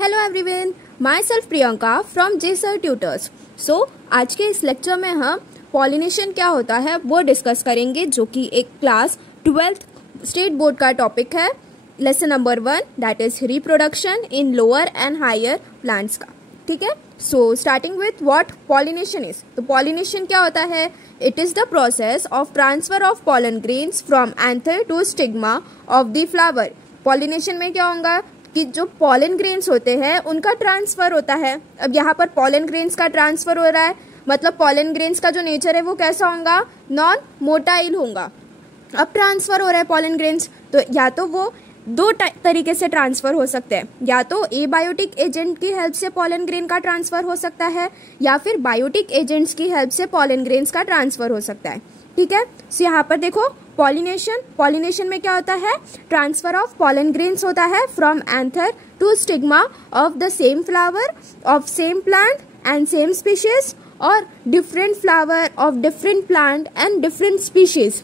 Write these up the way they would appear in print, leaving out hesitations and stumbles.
Hello everyone, myself Priyanka from जेसर tutors. आज के इस लेक्चर में हम पॉलिनेशन क्या होता है वो डिस्कस करेंगे, जो कि एक क्लास 12th स्टेट बोर्ड का टॉपिक है। Lesson number 1 that is reproduction in lower and higher plants का। ठीक है, so starting with what pollination is. तो पॉलिनेशन क्या होता है? It is the process of transfer of pollen grains from anther to stigma of the flower. Pollination में क्या होगा कि जो पॉलन ग्रेन्स होते हैं उनका ट्रांसफर होता है। अब यहाँ पर पॉलन ग्रेन्स का ट्रांसफर हो रहा है, मतलब पॉलन ग्रेन्स का जो नेचर है वो कैसा होगा? नॉन मोटाइल होगा। अब ट्रांसफर हो रहा है पॉलन ग्रेन्स, तो या तो वो दो तरीके से ट्रांसफर हो सकते हैं, या तो एबायोटिक एजेंट की हेल्प से पॉलन ग्रेन का ट्रांसफर हो सकता है, या फिर बायोटिक एजेंट्स की हेल्प से पॉलन ग्रेन्स का ट्रांसफर हो सकता है। ठीक है, सो यहाँ पर देखो पॉलिनेशन में क्या होता है? ट्रांसफर ऑफ पॉलन ग्रेन्स होता है from anther to stigma of the same flower of same plant and same species, और different flower of different plant and different species.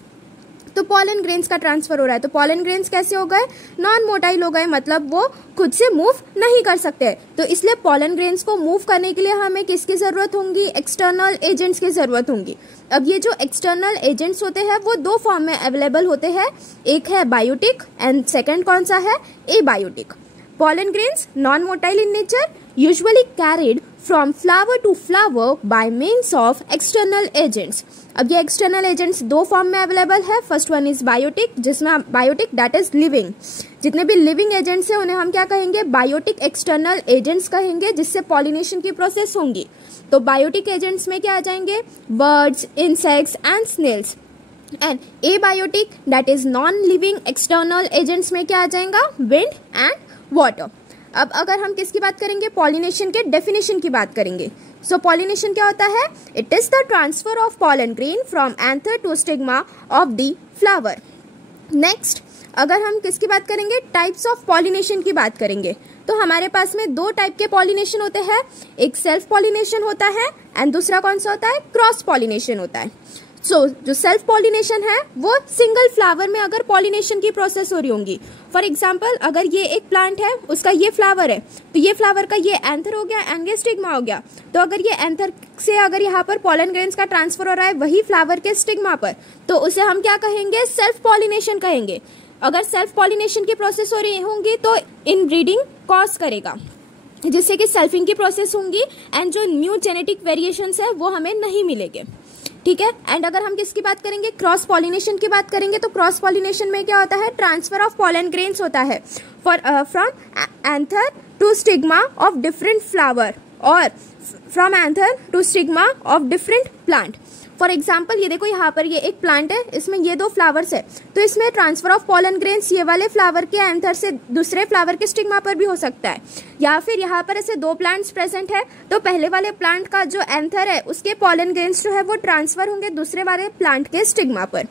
तो पॉलन ग्रेन्स का ट्रांसफर हो रहा है। तो पॉलन ग्रेन्स कैसे हो गए? नॉन मोटाइल हो गए, मतलब वो खुद से मूव नहीं कर सकते। तो इसलिए पॉलन ग्रेन्स को मूव करने के लिए हमें किसकी जरूरत होगी? एक्सटर्नल एजेंट्स की जरूरत होगी। अब ये जो एक्सटर्नल एजेंट्स होते हैं वो दो फॉर्म में अवेलेबल होते हैं, एक है बायोटिक एंड सेकंड कौन सा है? Abiotic. Pollen grains non motile in nature, usually carried from flower to flower by means of external agents. अब ये एक्सटर्नल एजेंट्स दो फॉर्म में अवेलेबल है। फर्स्ट वन इज बायोटिक, जिसमें बायोटिक दैट इज लिविंग। जितने भी लिविंग एजेंट्स हैं उन्हें हम क्या कहेंगे? बायोटिक एक्सटर्नल एजेंट्स कहेंगे, जिससे पॉलिनेशन की प्रोसेस होंगी। तो बायोटिक एजेंट्स में क्या आ जाएंगे? Birds, insects and snails. And abiotic that is non living external agents में क्या आ जाएगा? Wind and water. अब अगर हम किसकी बात करेंगे? पॉलिनेशन के डेफिनेशन की बात करेंगे। सो पॉलिनेशन क्या होता है? It is the transfer of pollen grain from anther to stigma of the flower. Next, अगर हम किसकी बात करेंगे? टाइप्स ऑफ पॉलिनेशन की बात करेंगे। तो हमारे पास में दो टाइप के पॉलिनेशन होते हैं, एक सेल्फ पॉलिनेशन होता है एंड दूसरा कौन सा होता है? क्रॉस पॉलिनेशन होता है। जो सेल्फ पॉलिनेशन है वो सिंगल फ्लावर में अगर पॉलिनेशन की प्रोसेस हो रही होंगी। फॉर एग्जाम्पल, अगर ये एक प्लांट है, उसका ये फ्लावर है, तो ये फ्लावर का ये एंथर हो गया एंड ये स्टिग्मा हो गया। तो अगर ये एंथर से अगर यहाँ पर पॉलन ग्रेन्स का ट्रांसफर हो रहा है वही फ्लावर के स्टिग्मा पर, तो उसे हम क्या कहेंगे? सेल्फ पॉलिनेशन कहेंगे। अगर सेल्फ पॉलिनेशन की प्रोसेस हो रही होंगी तो इनब्रीडिंग कॉज करेगा, जिससे कि सेल्फिंग की प्रोसेस होंगी एंड जो न्यू जेनेटिक वेरिएशंस है वो हमें नहीं मिलेंगे। ठीक है, एंड अगर हम किसकी बात करेंगे? क्रॉस पॉलिनेशन की बात करेंगे। तो क्रॉस पॉलिनेशन में क्या होता है? ट्रांसफर ऑफ पॉलन ग्रेन्स होता है from anther to stigma of different flower और from anther to stigma of different plant. For example, ये देखो यहाँ पर ये एक प्लांट है, इसमें ये दो फ्लावर्स है, तो इसमें ट्रांसफर ऑफ पॉलन ग्रेन्स ये वाले फ्लावर के एंथर से दूसरे फ्लावर के स्टिग्मा पर भी हो सकता है। या फिर यहाँ पर ऐसे दो प्लांट्स प्रेजेंट है, तो पहले वाले प्लांट का जो एंथर है उसके पॉलन ग्रेन्स जो है वो ट्रांसफर होंगे दूसरे वाले प्लांट के स्टिग्मा पर।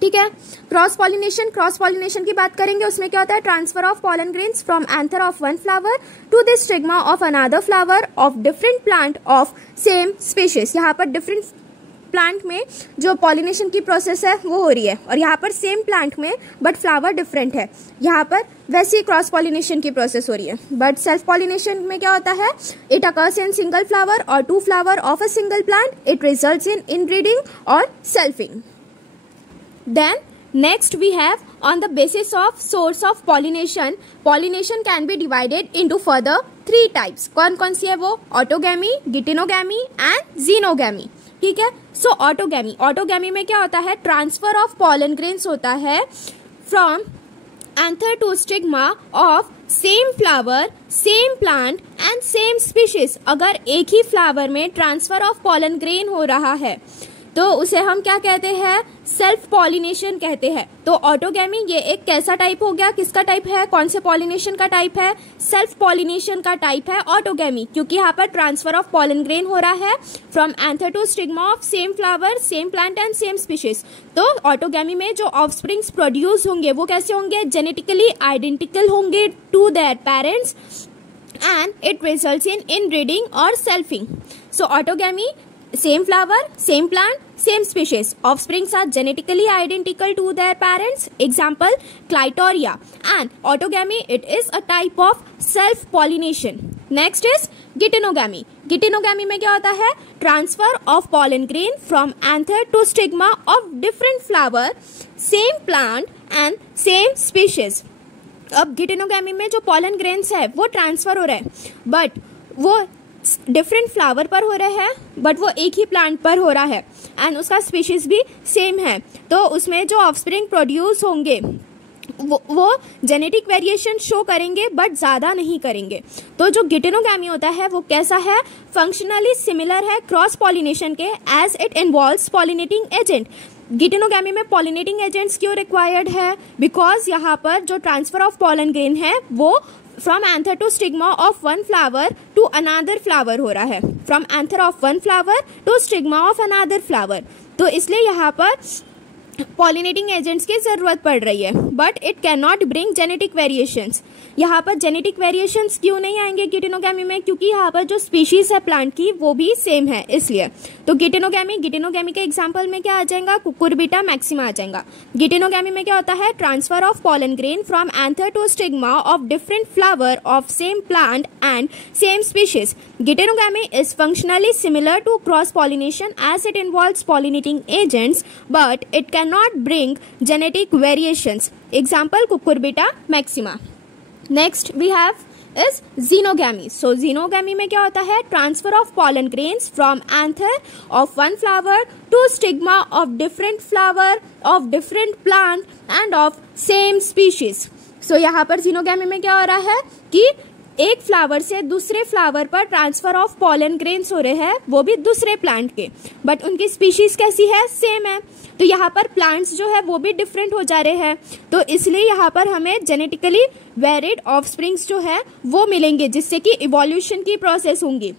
ठीक है, क्रॉस पॉलिनेशन की बात करेंगे, उसमें क्या होता है? Transfer of pollen grains from anther of one flower to the stigma of another flower of different plant of same species. यहाँ पर डिफरेंट प्लांट में जो पॉलिनेशन की प्रोसेस है वो हो रही है, और यहाँ पर सेम प्लांट में बट फ्लावर डिफरेंट है, यहाँ पर वैसी क्रॉस पॉलिनेशन की प्रोसेस हो रही है। बट सेल्फ पॉलिनेशन में क्या होता है? It occurs in single flower और two flower of a single plant. It results in inbreeding और selfing. Then next we have on the basis of source of pollination can be divided into further 3 types. कौन सी है वो? Autogamy, geitonogamy and xenogamy. ठीक है, सो autogamy में क्या होता है? ट्रांसफर ऑफ पॉलन ग्रेन्स होता है from anther to stigma of same flower, same plant and same species. अगर एक ही फ्लावर में ट्रांसफर ऑफ पॉलन ग्रेन हो रहा है तो उसे हम क्या कहते हैं? सेल्फ पॉलिनेशन कहते हैं। तो ऑटोगैमी ये एक कैसा टाइप हो गया? किसका टाइप है? कौन से पॉलिनेशन का टाइप है? सेल्फ पॉलिनेशन का टाइप है ऑटोगैमी, क्योंकि यहाँ पर ट्रांसफर ऑफ पॉलन ग्रेन हो रहा है from anther to stigma of same flower, same plant and same species. तो ऑटोगैमी में जो ऑफस्प्रिंग्स प्रोड्यूस होंगे वो कैसे होंगे? जेनेटिकली आइडेंटिकल होंगे to their parents and it results in inbreeding और selfing. So autogamy, same flower, same plant, same species. Offsprings are genetically identical to their parents. Example, Clitoria. And autogamy, it is a type of self-pollination. Next is geitonogamy. Geitonogamy में क्या होता है? Transfer of pollen grain from anther to stigma of different flower, same plant and same species. अब गिटेनोगैमी में जो pollen grains है वो transfer हो रहा है, बट वो डिफरेंट फ्लावर पर हो रहा है, बट वो एक ही प्लांट पर हो रहा है एंड उसका स्पीशीज भी सेम है. तो उसमें जो ऑफस्प्रिंग प्रोड्यूस होंगे वो जेनेटिक वेरिएशन शो करेंगे बट ज़्यादा नहीं करेंगे. तो जो गिटेनोगैमी होता है वो कैसा है? फंक्शनली सिमिलर है क्रॉस पॉलिनेशन के, as it involves pollinating agent. Geitonogamy में पॉलिनेटिंग एजेंट्स क्यों रिक्वायर्ड है? बिकॉज यहाँ पर जो ट्रांसफर ऑफ पॉलन ग्रेन है वो from anther to stigma of one flower to another flower हो रहा है, from anther of one flower to stigma of another flower. तो इसलिए यहाँ पर पॉलिनेटिंग एजेंट्स की जरूरत पड़ रही है, but it can not bring genetic variations. यहाँ पर जेनेटिक वेरिएशंस क्यों नहीं आएंगे गिटेनोगैमी में? क्योंकि यहाँ पर जो स्पीशीज है प्लांट की वो भी सेम है इसलिए. तो गिटेनोगैमी के एग्जांपल में क्या आ जाएगा? कुकुरबिटा मैक्सिमा आ जाएगा. गिटेनोगैमी में क्या होता है? Transfer of pollen grain from anther to stigma of different flower of same plant and same species. Geitonogamy is functionally similar to cross pollination as it involves pollinating agents, but it cannot bring genetic variations. Example, Cucurbita maxima. Next we have is xenogamy. So xenogamy में क्या होता है? Transfer of pollen grains from anther of one flower to stigma of different flower of different plant and of same species. So यहाँ पर xenogamy में क्या हो रहा है कि एक फ्लावर से दूसरे फ्लावर पर ट्रांसफर ऑफ पॉलन ग्रेन्स हो रहे हैं, वो भी दूसरे प्लांट के, बट उनकी स्पीशीज कैसी है? सेम है. तो यहाँ पर प्लांट्स जो है वो भी डिफरेंट हो जा रहे हैं. तो इसलिए यहाँ पर हमें जेनेटिकली वेरिड ऑफस्प्रिंग्स जो है वो मिलेंगे, जिससे कि इवोल्यूशन की प्रोसेस होंगी.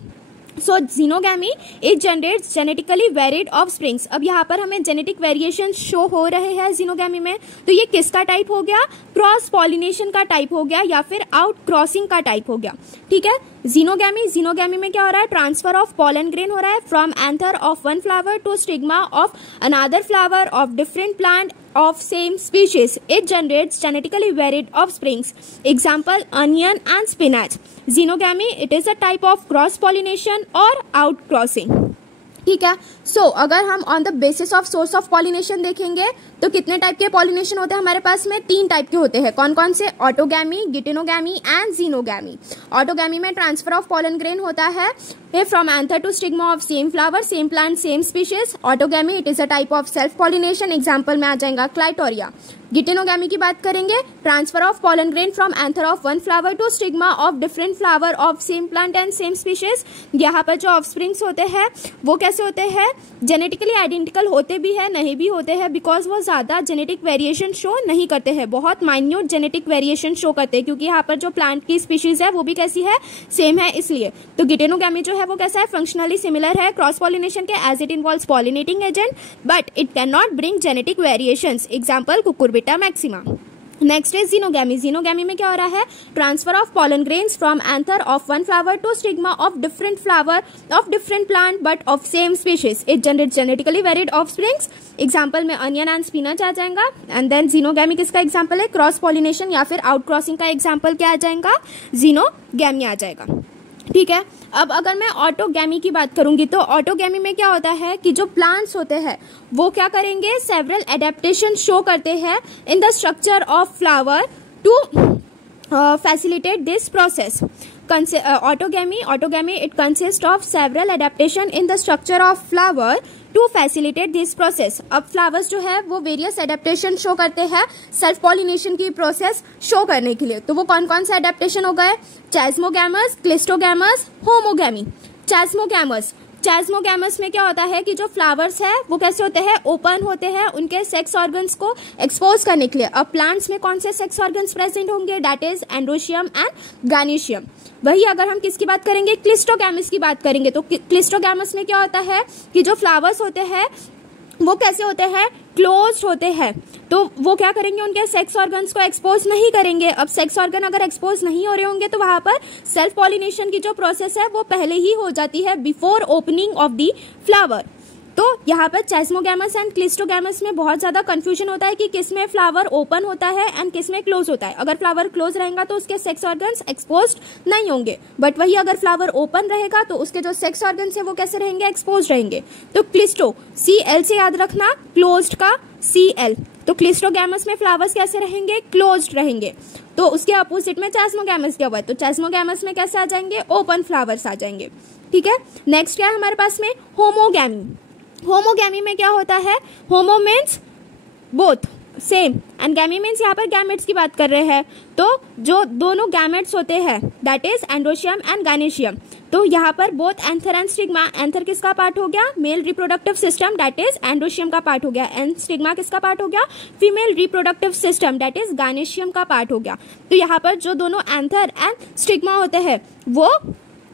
सो xenogamy it generates genetically varied offsprings. अब यहाँ पर हमें जेनेटिक वेरिएशन शो हो रहे हैं xenogamy में. तो ये किसका टाइप हो गया? क्रॉस पॉलिनेशन का टाइप हो गया या फिर आउट क्रॉसिंग का टाइप हो गया. ठीक है. xenogamy में क्या हो रहा है? ट्रांसफर ऑफ पॉलन ग्रेन हो रहा है from anther of one flower to stigma of another flower of different plant of same species. It generates genetically varied offsprings. Example, onion and spinach. Xenogamy, it is a type of cross pollination or outcrossing. ठीक है. सो अगर हम on the basis of source of pollination देखेंगे तो कितने type के pollination होते हैं हमारे पास में? 3 टाइप के होते हैं. कौन कौन से? Autogamy, geitonogamy and xenogamy. Autogamy में ट्रांसफर ऑफ पॉलन ग्रेन होता है from anther to stigma of same flower, same plant, same species. Autogamy, it is a type of self pollination. Example में आ जाएगा क्लाइटोरिया. गिटेनोगैमी की बात करेंगे, transfer of pollen grain from anther of one flower to stigma of different flower of same plant and same species. यहाँ पर जो offsprings होते हैं वो कैसे होते हैं? जेनेटिकली आइडेंटिकल होते भी है, नहीं भी होते हैं, बिकॉज वो ज्यादा जेनेटिक वेरिएशन शो नहीं करते हैं, बहुत माइन्यूट जेनेटिक वेरिएशन शो करते हैं, क्योंकि यहाँ पर जो प्लांट की स्पीशीज है वो भी कैसी है? सेम है इसलिए. तो गिटेनोगैमी जो है वो कैसा है? फंक्शनली सिमिलर है क्रॉस पॉलिनेशन के, as it involves pollinating agent, but it can not bring genetic variations. Example, cucurbita maxima. Next is xenogamy. xenogamy में क्या हो रहा है? Transfer of pollen grains from anther of one flower to stigma of different flower of different plant but of same species. It generate genetically varied offsprings. Example में onion and spinach आ जाएगा. And then xenogamy किसका example है? Cross pollination या फिर out crossing का example क्या आ जाएगा? xenogamy आ जाएगा. ठीक है. अब अगर मैं ऑटोगैमी की बात करूंगी तो ऑटोगैमी में क्या होता है कि जो प्लांट्स होते हैं वो क्या करेंगे? सेवरल एडेप्टेशन शो करते हैं in the structure of flower to facilitate this process. Autogamy it consists of several adaptation in the structure of flower to facilitate this process. अब फ्लावर्स जो है वो वेरियस एडेप्टेशन शो करते हैं self pollination की process show करने के लिए. तो वो कौन कौन से एडेप्टेशन हो गए? Chasmogamous, cleistogamous, homogamy. चैस्मोगैमस में क्या होता है कि जो फ्लावर्स है वो कैसे होते हैं? ओपन होते हैं उनके सेक्स ऑर्गन्स को एक्सपोज करने के लिए. अब प्लांट्स में कौन से सेक्स ऑर्गन्स प्रेजेंट होंगे? That is androecium and gynoecium. वही अगर हम किसकी बात करेंगे? क्लिस्टोगैमस की बात करेंगे तो क्लिस्टोगैमस में क्या होता है कि जो फ्लावर्स होते हैं वो कैसे होते हैं? क्लोज्ड होते हैं. तो वो क्या करेंगे? उनके सेक्स ऑर्गन्स को एक्सपोज नहीं करेंगे. अब सेक्स ऑर्गन अगर एक्सपोज नहीं हो रहे होंगे तो वहां पर सेल्फ पॉलिनेशन की जो प्रोसेस है वो पहले ही हो जाती है before opening of the flower. तो यहाँ पर चेस्मोगैमस एंड क्लिस्टोगैमस में बहुत ज़्यादा कंफ्यूजन होता है कि किस में फ्लावर ओपन होता है एंड किस में क्लोज होता है। अगर फ्लावर क्लोज रहेगा तो उसके सेक्स ऑर्गन्स एक्सपोज्ड नहीं होंगे, बट वही अगर फ्लावर ओपन रहेगा तो उसके जो सेक्स ऑर्गन्स है वो कैसे रहेंगे, एक्सपोज रहेंगे। तो क्लिस्टो CL से याद रखना, क्लोज्ड का CL। तो क्लिस्टोगैमस में फ्लावर्स कैसे रहेंगे, क्लोज्ड रहेंगे। तो उसके अपोजिट में चेस्मोगैमस क्या हुआ है, तो चेस्मोगैमस में कैसे आ जाएंगे, ओपन फ्लावर्स आ जाएंगे। ठीक है, नेक्स्ट क्या है हमारे पास में, होमोगैमी। होमोगैमी में क्या होता है, होमो means both same and गैमी means यहाँ पर गैमेट्स की बात कर रहे हैं। तो जो दोनों गैमेट्स होते हैं that is androecium and gynoecium. तो यहाँ पर both anther and stigma, anther किसका पार्ट हो गया, male reproductive system that is androecium का पार्ट हो गया, एंड स्टिग्मा किसका पार्ट हो गया, female reproductive system that is gynoecium का पार्ट हो गया। तो यहाँ पर जो दोनों एंथर एंड स्टिग्मा होते हैं वो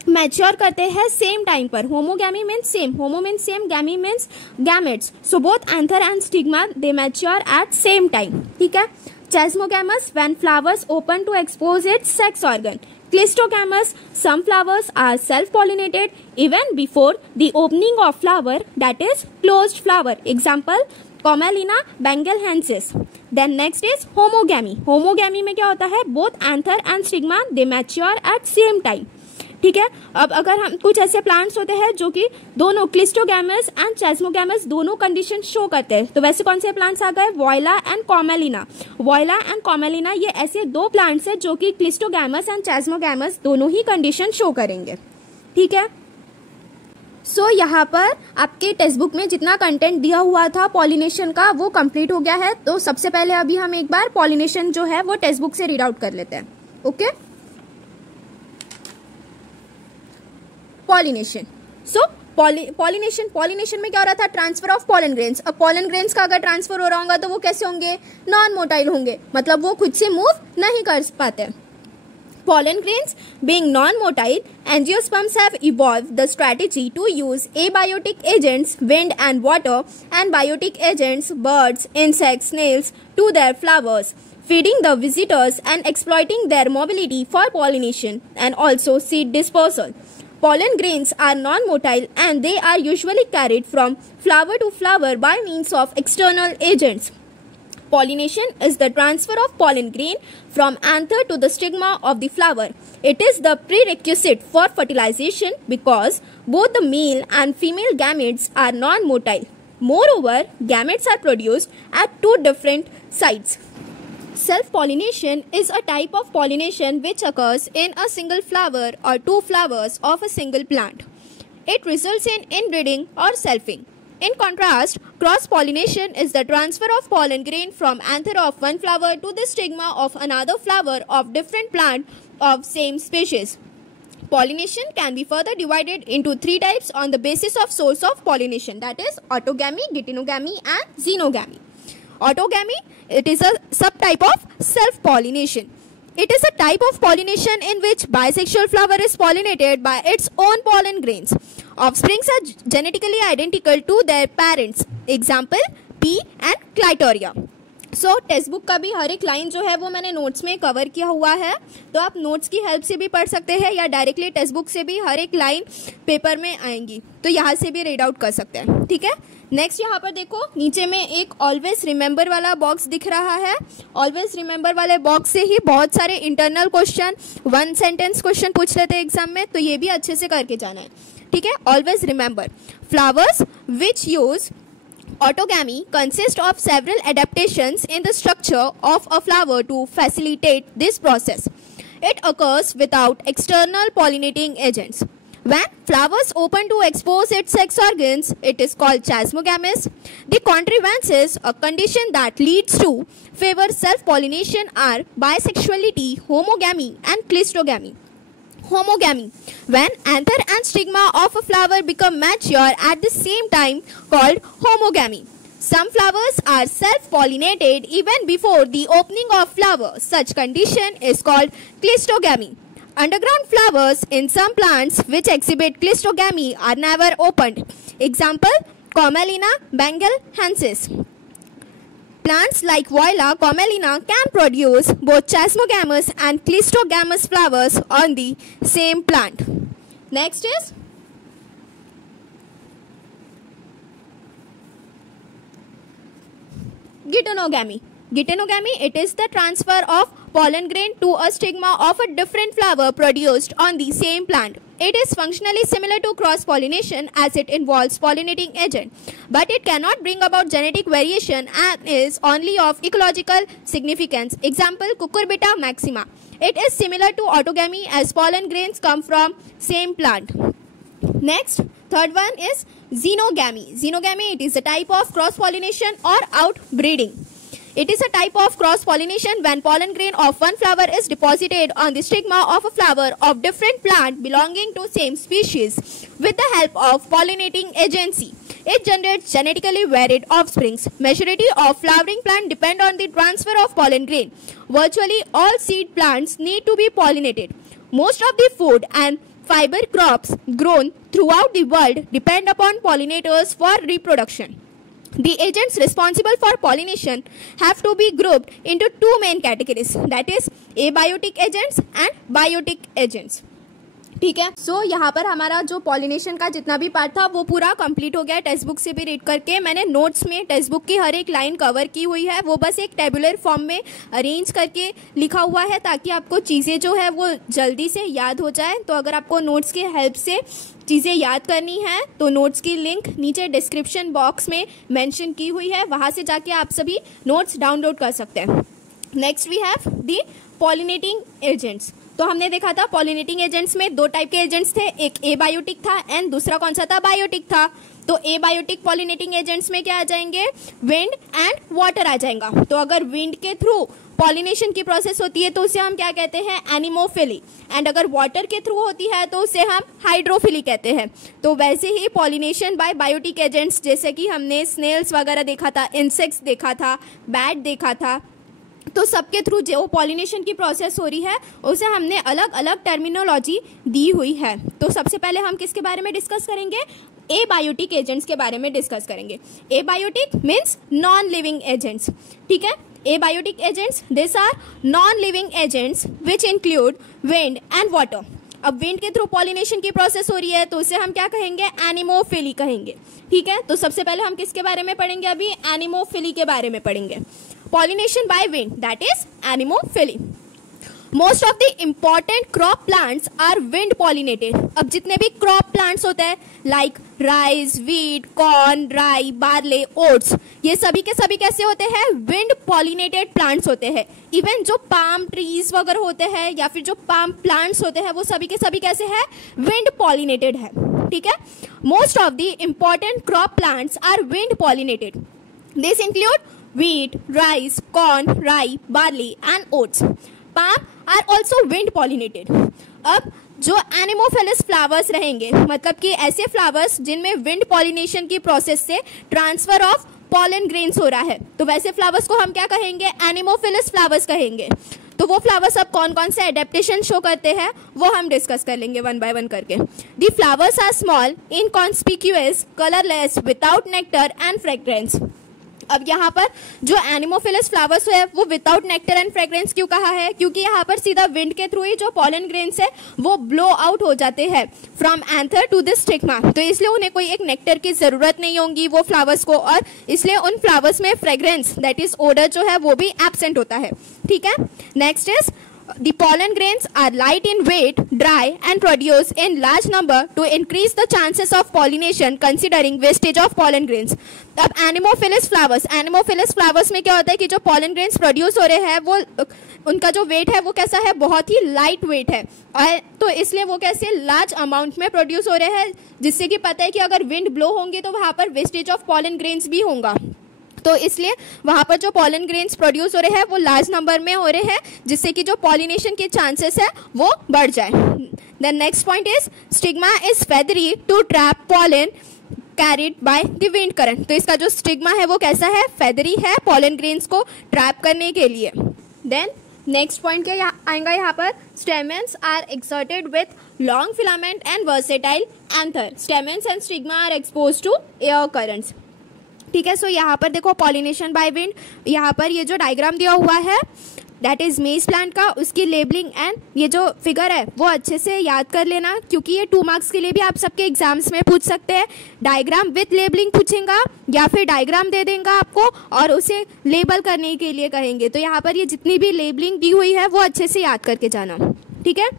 मैच्योर करते हैं सेम टाइम पर। Homogamy means same, homo means same, gamy means gametes. So both anther and stigma they mature at same time. ठीक है, chasmogamous when flowers open to expose its sex organ. Cleistogamous some flowers are self pollinated even before the opening of flower that is closed flower. Example Commelina benghalensis. Then next is homogamy. Homogamy में क्या होता है, both anther and stigma they mature at same time. ठीक है, अब अगर हम कुछ ऐसे प्लांट्स होते हैं जो कि दोनों क्लिस्टोगैमस एंड चेस्मोगैमस दोनों कंडीशन शो करते हैं, तो वैसे कौन से प्लांट्स आ गए, voila and Commelina. Voila and Commelina ये ऐसे दो प्लांट्स हैं जो कि क्लिस्टोगैमस एंड चेस्मोगैमस दोनों ही कंडीशन शो करेंगे। ठीक है, सो यहाँ पर आपके टेक्स्ट बुक में जितना कंटेंट दिया हुआ था पॉलिनेशन का वो कंप्लीट हो गया है। तो सबसे पहले अभी हम एक बार पॉलिनेशन जो है वो टेक्स्ट बुक से रीड आउट कर लेते हैं। Okay, pollination. सो पॉलिनेशन में क्या हो रहा था, ट्रांसफर ऑफ पॉलन ग्रेन्स। अब पॉलन ग्रेन्स का अगर ट्रांसफर हो रहा होगा तो वो कैसे होंगे, नॉन मोटाइल होंगे, मतलब वो खुद से मूव नहीं कर पाते। Pollen grains being non-motile, angiosperms have evolved the strategy to use abiotic agents, wind and water, and biotic agents, birds, insects, snails, to their flowers, feeding the visitors and exploiting their mobility for pollination and also seed dispersal. Pollen grains are non-motile and they are usually carried from flower to flower by means of external agents. Pollination is the transfer of pollen grain from anther to the stigma of the flower. It is the prerequisite for fertilization because both the male and female gametes are non-motile. Moreover, gametes are produced at two different sites. Self-pollination is a type of pollination which occurs in a single flower or two flowers of a single plant. It results in inbreeding or selfing. In contrast, cross-pollination is the transfer of pollen grain from anther of one flower to the stigma of another flower of different plant of same species. Pollination can be further divided into three types on the basis of source of pollination, that is autogamy, ditinogamy and xenogamy. Autogamy, it is a subtype of self-pollination. It is a type of pollination in which bisexual flower is pollinated by its own pollen grains. Offsprings are genetically identical to their parents. Example, pea and clitoria. So text book का भी हर एक line जो है वो मैंने notes में cover किया हुआ है, तो आप नोट्स की हेल्प से भी पढ़ सकते हैं या डायरेक्टली टेक्स्ट बुक से भी हर एक लाइन पेपर में आएंगी, तो यहाँ से भी रीड आउट कर सकते हैं। ठीक है, नेक्स्ट यहाँ पर देखो नीचे में एक ऑलवेज रिमेंबर वाला बॉक्स दिख रहा है। ऑलवेज रिमेंबर वाले बॉक्स से ही बहुत सारे internal question, one sentence question पूछ लेते हैं एग्जाम में, तो ये भी अच्छे से करके जाना है। ठीक है, always remember flowers which use autogamy consist of several adaptations in the structure of a flower to facilitate this process. It occurs without external pollinating agents. When flowers open to expose its sex organs, it is called chasmogamous. The contrivances, a condition that leads to favor self-pollination, are bisexuality, homogamy, and clistogamy. Homogamy, when anther and stigma of a flower become mature at the same time, called homogamy. Some flowers are self-pollinated even before the opening of flower. Such condition is called clistogamy. Underground flowers in some plants which exhibit clistogamy are never opened. Example, Commelina bengalhensis. Plants like Viola commelina can produce both chasmogamous and clistogamous flowers on the same plant. Next is Geitonogamy. Geitonogamy, it is the transfer of pollen grain to a stigma of a different flower produced on the same plant. It is functionally similar to cross-pollination as it involves pollinating agent, but it cannot bring about genetic variation and is only of ecological significance. Example, Cucurbita maxima. It is similar to autogamy as pollen grains come from same plant. Next, third one is xenogamy. Xenogamy, it is a type of cross-pollination or outbreeding. It is a type of cross-pollination when pollen grain of one flower is deposited on the stigma of a flower of different plant belonging to same species with the help of pollinating agency. It generates genetically varied offsprings. Majority of flowering plants depend on the transfer of pollen grain. Virtually all seed plants need to be pollinated. Most of the food and fiber crops grown throughout the world depend upon pollinators for reproduction. The agents responsible for pollination have to be grouped into two main categories, that is abiotic agents and biotic agents. ठीक है, सो यहाँ पर हमारा जो pollination का जितना भी part था वो पूरा कंप्लीट हो गया। टेक्स्ट बुक से भी रीड करके मैंने नोट्स में टेक्स्ट बुक की हर एक लाइन कवर की हुई है, वो बस एक टेबुलर फॉर्म में अरेंज करके लिखा हुआ है ताकि आपको चीज़ें जो है वो जल्दी से याद हो जाए। तो अगर आपको नोट्स की हेल्प से चीज़ें याद करनी है तो नोट्स की लिंक नीचे डिस्क्रिप्शन बॉक्स में मेंशन की हुई है, वहाँ से जाके आप सभी नोट्स डाउनलोड कर सकते हैं। Next we have the pollinating agents. तो हमने देखा था पॉलिनेटिंग एजेंट्स में दो टाइप के एजेंट्स थे, एक एबायोटिक था एंड दूसरा कौन सा था, बायोटिक था। तो एबायोटिक पॉलिनेटिंग एजेंट्स में क्या आ जाएंगे, विंड एंड वाटर आ जाएगा। तो अगर विंड के थ्रू पॉलिनेशन की प्रोसेस होती है तो उसे हम क्या कहते हैं, एनिमोफिली, एंड अगर वाटर के थ्रू होती है तो उसे हम हाइड्रोफिली कहते हैं। तो वैसे ही पॉलिनेशन बाय बायोटिक एजेंट्स, जैसे कि हमने स्नेल्स वगैरह देखा था, इंसेक्ट्स देखा था, बैट देखा था, तो सबके थ्रू जो पॉलिनेशन की प्रोसेस हो रही है उसे हमने अलग अलग टर्मिनोलॉजी दी हुई है। तो सबसे पहले हम किसके बारे में डिस्कस करेंगे, एबायोटिक एजेंट्स के बारे में डिस्कस करेंगे। Abiotic means non living agents, ठीक है। Abiotic agents, this are non living agents which include wind and water. अब विंड के थ्रू पॉलिनेशन की प्रोसेस हो रही है तो उसे हम क्या कहेंगे, एनिमोफिली कहेंगे, ठीक है। तो सबसे पहले हम किसके बारे में पढ़ेंगे, अभी एनिमोफिली के बारे में पढ़ेंगे। Pollination by wind, that is anemophily. Most of the important crop plants are wind pollinated. अब जितने भी crop plants होते हैं like rice, wheat, corn, rye, barley, oats, ये सभी के सभी कैसे होते हैं, wind pollinated plants होते हैं। इवन जो palm trees वगैरह होते हैं या फिर जो palm plants होते हैं वो सभी के सभी कैसे हैं, wind pollinated है, ठीक है। Most of the important crop plants are wind pollinated. This include wheat, rice, corn, rye, barley and oats. Palm are also wind pollinated. अब जो एनिमोफिलस फ्लावर्स रहेंगे, मतलब कि ऐसे फ्लावर्स जिनमें विंड पॉलिनेशन की प्रोसेस से ट्रांसफर ऑफ पॉलन ग्रेन्स हो रहा है, तो वैसे फ्लावर्स को हम क्या कहेंगे, एनिमोफिलस फ्लावर्स कहेंगे। तो वो फ्लावर्स अब कौन कौन से एडेप्टेशन शो करते हैं वो हम डिस्कस कर लेंगे वन बाय वन करके। The flowers are small, inconspicuous, colourless, without nectar and fragrance. अब यहाँ पर जो एनिमोफिलस फ्लावर्स है वो विदाउट नेक्टर एंड फ्रेग्रेंस क्यों कहा है, क्योंकि यहाँ पर सीधा विंड के थ्रू ही जो पॉलन ग्रेन्स है वो ब्लो आउट हो जाते हैं from anther to the stigma, तो इसलिए उन्हें कोई एक नेक्टर की जरूरत नहीं होगी वो फ्लावर्स को, और इसलिए उन फ्लावर्स में फ्रेग्रेंस दैट इज ओडर जो है वो भी एब्सेंट होता है, ठीक है। Next is the pollen grains are light in weight, dry and produce in large number to increase the chances of pollination considering wastage of pollen grains. अब anemophilous flowers में क्या होता है कि जो pollen grains प्रोड्यूस हो रहे हैं वो उनका जो वेट है वो कैसा है, बहुत ही लाइट वेट है, और तो इसलिए वो कैसे लार्ज अमाउंट में प्रोड्यूस हो रहे हैं, जिससे कि पता है कि अगर विंड ब्लो होंगे तो वहाँ पर वेस्टेज ऑफ pollen grains भी होगा, तो इसलिए वहाँ पर जो पॉलन ग्रेन्स प्रोड्यूस हो रहे हैं वो लार्ज नंबर में हो रहे हैं, जिससे कि जो पॉलिनेशन के चांसेस है वो बढ़ जाए। The next point is stigma is feathery to trap pollen carried by the wind current. तो इसका जो स्टिग्मा है वो कैसा है, फेदरी है, पॉलन ग्रेन्स को ट्रैप करने के लिए। देन नेक्स्ट पॉइंट क्या आएगा यहाँ पर, stamens are exerted with long filament and versatile anther. Stamens and stigma are expose to air currents, ठीक है। सो यहाँ पर देखो पॉलिनेशन बाय विंड, यहाँ पर ये जो डायग्राम दिया हुआ है दैट इज मेज प्लांट का, उसकी लेबलिंग एंड ये जो फिगर है वो अच्छे से याद कर लेना, क्योंकि ये 2 मार्क्स के लिए भी आप सबके एग्जाम्स में पूछ सकते हैं। डायग्राम विथ लेबलिंग पूछेगा या फिर डायग्राम दे देगा आपको और उसे लेबल करने के लिए कहेंगे। तो यहाँ पर ये जितनी भी लेबलिंग दी हुई है वो अच्छे से याद करके जाना, ठीक है।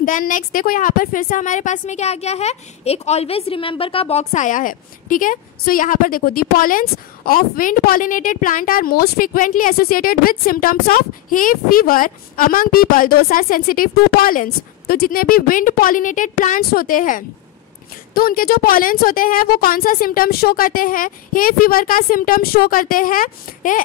देन नेक्स्ट देखो यहाँ पर फिर से हमारे पास में क्या आ गया है, एक ऑलवेज रिमेंबर का बॉक्स आया है, ठीक है। सो यहाँ पर देखो, the pollens of wind pollinated plant are most frequently associated with symptoms of hay fever among people those are sensitive to pollens. तो जितने भी विंड पॉलिनेटेड प्लांट्स होते हैं तो उनके जो पॉलेंस होते हैं वो कौन सा सिम्टम शो करते हैं, हे फीवर का सिम्टम शो करते हैं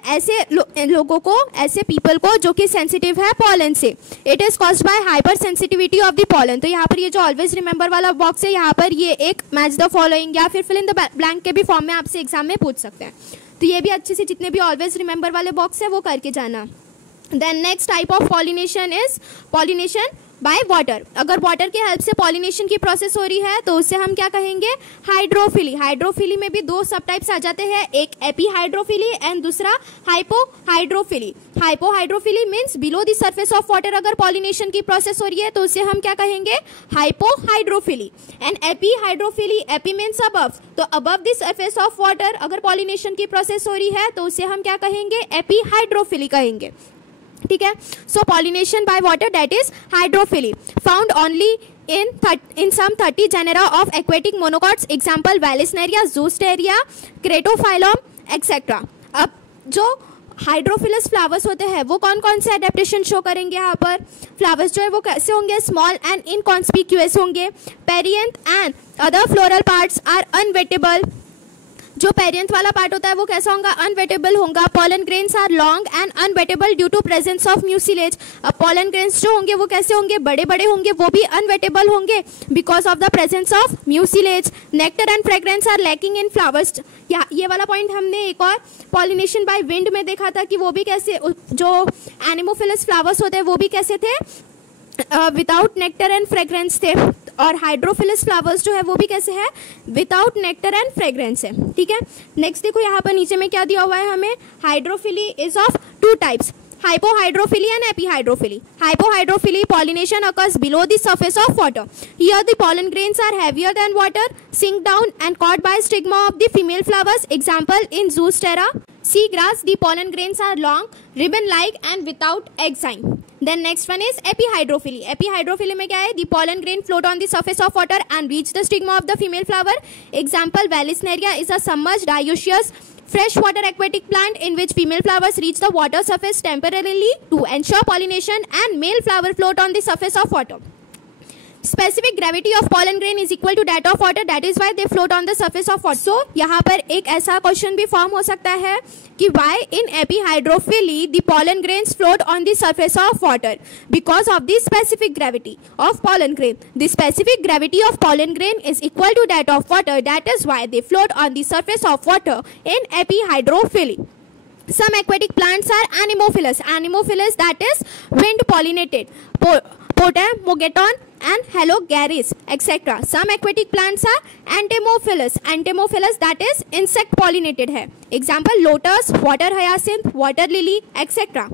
ऐसे लोगों को, ऐसे पीपल को जो कि सेंसिटिव है पॉलन से। It is caused by hyper sensitivity of the pollen. तो यहाँ पर ये जो ऑलवेज रिमेंबर वाला बॉक्स है, यहाँ पर ये एक मैच द फॉलोइंग या फिर फिल इन द ब्लैंक के भी फॉर्म में आपसे एग्जाम में पूछ सकते हैं। तो ये भी अच्छे से जितने भी ऑलवेज रिमेंबर वाले बॉक्स है वो करके जाना। Then next type of pollination is pollination by water. अगर वाटर के हेल्प से पॉलिनेशन की प्रोसेस हो रही है तो उससे हम क्या कहेंगे, हाइड्रोफिली। हाइड्रोफिली में भी 2 सब टाइप्स आ जाते हैं, एक एपीहाइड्रोफिली एंड दूसरा hypohydrophily. Hypohydrophily means below the surface of water अगर पॉलिनेशन की प्रोसेस हो रही है तो उसे हम क्या कहेंगे, hypohydrophily. And epihydrophily, epi means above, तो above the surface of water अगर पॉलिनेशन की प्रोसेस हो रही है तो उसे हम क्या कहेंगे, एपीहाइड्रोफिली कहेंगे, ठीक है। So pollination by water that is hydrophily, found only in some 30 genera of aquatic monocots, example Vallisneria, Zoosteria, Cratophyllum, etc. अब जो हाइड्रोफिलस फ्लावर्स होते हैं वो कौन कौन से एडेप्टेशन शो करेंगे, यहाँ पर फ्लावर्स जो है वो कैसे होंगे, स्मॉल एंड इनकॉन्स्पिक्यूअस होंगे। Perianth and other floral parts are unwettable, जो पेरियंथ वाला पार्ट होता है वो कैसा होगा, अनवेटेबल होगा। Pollen grains are long and unwettable due to presence of mucilage. अब पॉलन ग्रेन्स जो होंगे वो कैसे होंगे, बड़े बड़े होंगे, वो भी अनवेटेबल होंगे because of the presence of mucilage. Nectar and fragrance are lacking in flowers. ये वाला पॉइंट हमने एक और पॉलिनेशन बाय विंड में देखा था कि वो भी कैसे, जो एनिमोफिलस फ्लावर्स होते हैं वो भी कैसे थे, विदाउट नेक्टर एंड फ्रेग्रेंस थे। और हाइड्रोफिलस फ्लावर्स जो है वो भी कैसे है, विदाउट नेक्टर एंड फ्रेग्रेंस है, ठीक है। नेक्स्ट देखो यहाँ पर नीचे में क्या दिया हुआ है हमें, hydrophily is of 2 types, hypohydrophily and epihydrophily. Hypohydrophily pollination occurs below the surface of water. Here the pollen grains are heavier than water, sink down and caught by stigma of the female flowers. Example in Zoosteria seagrass, the pollen grains are long, ribbon-like and without exine. Then next one is epihydrophily. Epihydrophily में क्या है, the pollen grain float on the surface of water and reach the stigma of the female flower. Example Vallisneria is a submerged dioecious freshwater aquatic plant in which female flowers reach the water surface temporarily to ensure pollination and male flower float on the surface of water. Specific gravity of pollen grain is equal to that of water, that is why they float on the surface of water. So यहाँ पर एक ऐसा question भी form हो सकता है कि why in epihydrophily the pollen grains float on the surface of water, because of the specific gravity of pollen grain. The specific gravity of pollen grain is equal to that of water, that is why they float on the surface of water in epihydrophily. Some aquatic plants are anemophilous. Anemophilous, that is wind pollinated. Potam, Mogeton and Halogaris, etc. Some aquatic plants are entomophilous. Entomophilous, that is insect pollinated है. Example lotus, water hyacinth, water lily, etc.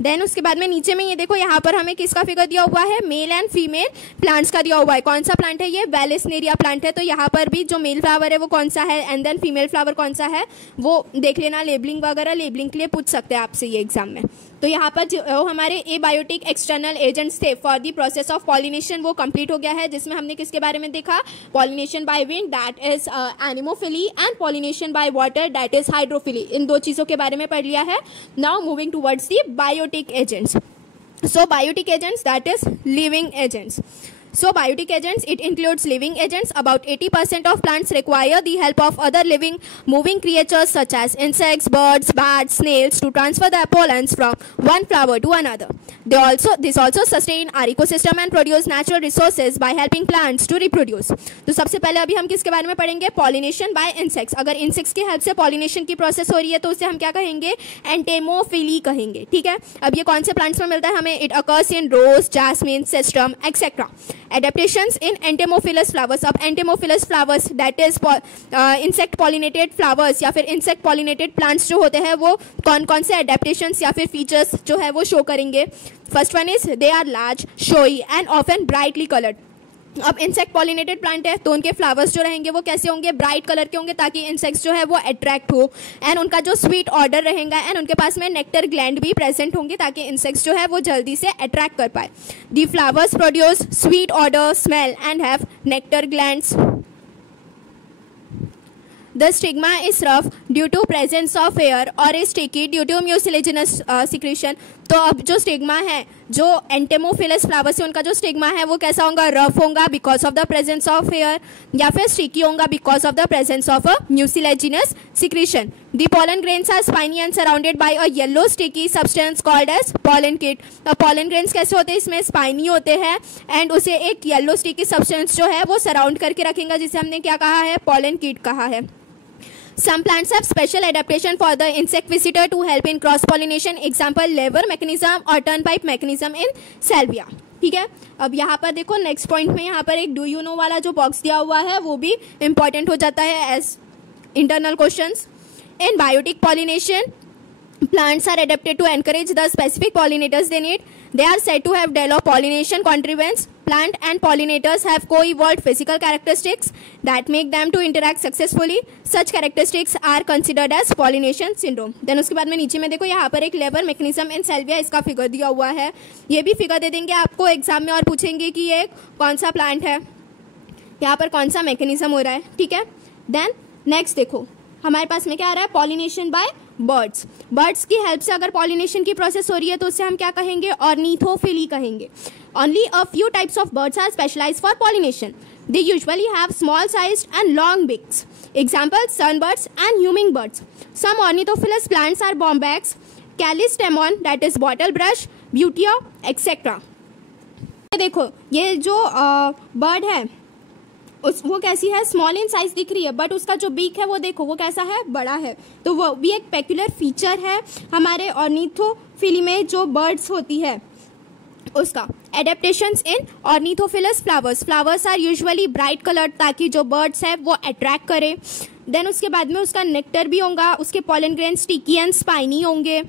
Then उसके बाद में नीचे में ये देखो, यहाँ पर हमें किसका फिगर दिया हुआ है, मेल एंड फीमेल प्लांट्स का दिया हुआ है। कौन सा प्लांट है ये, वैलिसनेरिया प्लांट है। तो यहाँ पर भी जो मेल फ्लावर है वो कौन सा है एंड देन फीमेल फ्लावर कौन सा है वो देख लेना। लेबलिंग वगैरह लेबलिंग के लिए पूछ सकते हैं आपसे ये एग्जाम में। तो यहाँ पर जो हमारे एबायोटिक एक्सटर्नल एजेंट्स थे for the process of pollination वो कंप्लीट हो गया है, जिसमें हमने किसके बारे में देखा, pollination by wind that is anemophily and pollination by water that is hydrophily. इन 2 चीज़ों के बारे में पढ़ लिया है। Now moving towards the biotic agents. So biotic agents, that is living agents. So biotic agents, it includes living agents. About 80% of plants require the help of other living moving creatures such as insects, birds, bats, snails to transfer their pollens from one flower to another. This also sustain our ecosystem and produce natural resources by helping plants to reproduce. तो सबसे पहले अभी हम किसके बारे में पढ़ेंगे, pollination by insects. अगर insects की help से pollination की process हो रही है तो उसे हम क्या कहेंगे, entomophily कहेंगे, ठीक है। अब ये कौन से plants में मिलता है हमें, it occurs in rose, jasmine, sistrum, etc. Adaptations in entomophilous flowers. अब entomophilous flowers that is insect pollinated flowers या फिर insect pollinated plants जो होते हैं वो कौन कौन से adaptations या फिर features जो है वो show करेंगे. First one is they are large, showy and often brightly colored. अब इंसेक्ट पॉलिनेटेड प्लांट है तो उनके फ्लावर्स जो रहेंगे वो कैसे होंगे, ब्राइट कलर के होंगे ताकि इंसेक्ट्स जो है वो अट्रैक्ट हो, एंड उनका जो स्वीट ऑर्डर रहेगा, एंड उनके पास में नेक्टर ग्लैंड भी प्रेजेंट होंगे ताकि इंसेक्ट्स जो है वो जल्दी से अट्रैक्ट कर पाए. The flowers produce sweet odour, smell and have nectar glands. The stigma is rough due to presence of air or is sticky due to mucilaginous secretion. तो अब जो स्टिग्मा है, जो एंटेमोफिलस फ्लावर्स है, उनका जो स्टिग्मा है वो कैसा होगा, रफ होगा because of the presence of air, या फिर स्टिकी होगा because of the presence of a mucilaginous secretion. The pollen grains are spiny and surrounded by a yellow sticky substance called as pollen kit. अब pollen grains कैसे होते हैं, इसमें spiny होते हैं एंड उसे एक येलो स्टिकी सब्सटेंस जो है वो सराउंड करके रखेंगे, जिसे हमने क्या कहा है, पॉलन किट कहा है. Some plants have special adaptation for the insect visitor to help in cross pollination. Example lever mechanism or turnpipe mechanism in salvia. ठीक है. अब यहाँ पर देखो नेक्स्ट पॉइंट में यहाँ पर एक डू यू नो वाला जो बॉक्स दिया हुआ है वो भी इंपॉर्टेंट हो जाता है as internal questions. In biotic pollination plants are adapted to encourage the specific pollinators they need. They are said to have developed pollination contrivance. Plant and pollinators have co-evolved physical characteristics that make them to interact successfully. Such characteristics are considered as pollination syndrome. Then उसके बाद में नीचे में देखो यहाँ पर एक lever mechanism in salvia, इसका फिगर दिया हुआ है. ये भी फिगर दे देंगे आपको एग्जाम में और पूछेंगे कि ये कौन सा प्लांट है, यहाँ पर कौन सा मैकेनिज्म हो रहा है. ठीक है. देन नेक्स्ट देखो हमारे पास में क्या आ रहा है, पॉलिनेशन बाय बर्ड्स. बर्ड्स की हेल्प से अगर पॉलिनेशन की प्रोसेस हो रही है तो उससे हम क्या कहेंगे, ऑर्निथोफिली कहेंगे. Only a few types of birds are specialised for pollination. They usually have small sized and long beaks. Example sunbirds and hummingbirds. Some ornithophilous plants are Bombax, Callistemon that is bottle brush, Butea etcetera. देखो ये जो bird है वो कैसी है, small in size दिख रही है, बट उसका जो बीक है वो देखो वो कैसा है, बड़ा है. तो वो भी एक पेक्यूलर फीचर है हमारे ऑर्निथोफिली में जो बर्ड्स होती है उसका. Adaptations in ornithophilous flowers. Flowers are usually bright coloured ताकि जो बर्ड्स है वो अट्रैक्ट करे. देन उसके बाद में उसका नेक्टर भी होगा, उसके pollen grain sticky and spiny होंगे.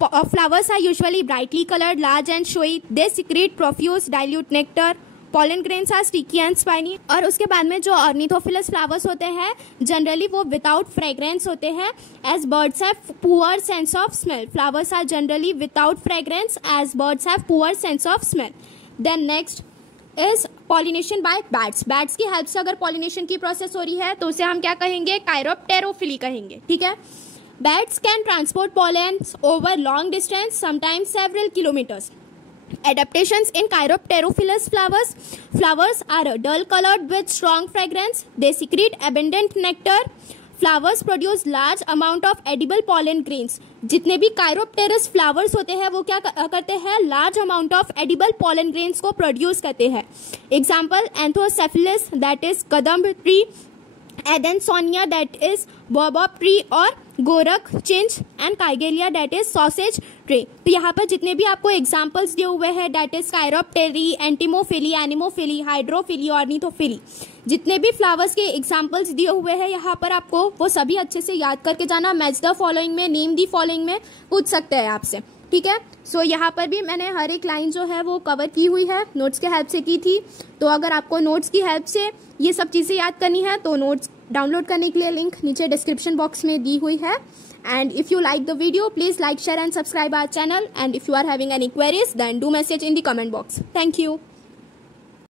Flowers are usually brightly coloured, large and showy. They secrete profuse dilute nectar. Pollen grains are sticky and spiny. और उसके बाद में जो ऑर्निथोफिलस फ्लावर्स होते हैं जनरली वो विदाउट फ्रेग्रेंस होते हैं as birds have poor sense of smell. Flowers are generally without fragrance as birds have poor sense of smell. Then next is pollination by bats. Bats की हेल्प से अगर pollination की process हो रही है तो उसे हम क्या कहेंगे, कायरोप्टेरोफिली कहेंगे. ठीक है. Bats can transport pollens over long distance, sometimes several kilometres. Adaptations in Chiropterophilus flowers. Flowers are dull colored with strong fragrance. They secrete abundant nectar. Flowers produce large amount of edible pollen grains. जितने भी Chiropterous flowers होते हैं वो क्या करते हैं, large amount of edible pollen grains को produce करते हैं. Example Anthocephalus that is Kadamba tree, Adansonia that is baobab tree और Gorakh Chinch and Kigelia that is sausage tree. तो यहाँ पर जितने भी आपको एग्जांपल्स दिए हुए हैं that is chiropterophily, entomophily, anemophily, hydrophily, ornithophily, जितने भी फ्लावर्स के एग्जांपल्स दिए हुए हैं यहाँ पर आपको वो सभी अच्छे से याद करके जाना. मैच द फॉलोइंग में, नेम दी फॉलोइंग में पूछ सकते हैं आपसे. ठीक है. सो यहाँ पर भी मैंने हर एक लाइन जो है वो कवर की हुई है, नोट्स के हेल्प से की थी. तो अगर आपको नोट्स की हेल्प से ये सब चीज़ें याद करनी है तो नोट्स डाउनलोड करने के लिए लिंक नीचे डिस्क्रिप्शन बॉक्स में दी हुई है. And if you like the video, please like, share and subscribe our channel. And if you are having any queries, then do message in the comment box. Thank you.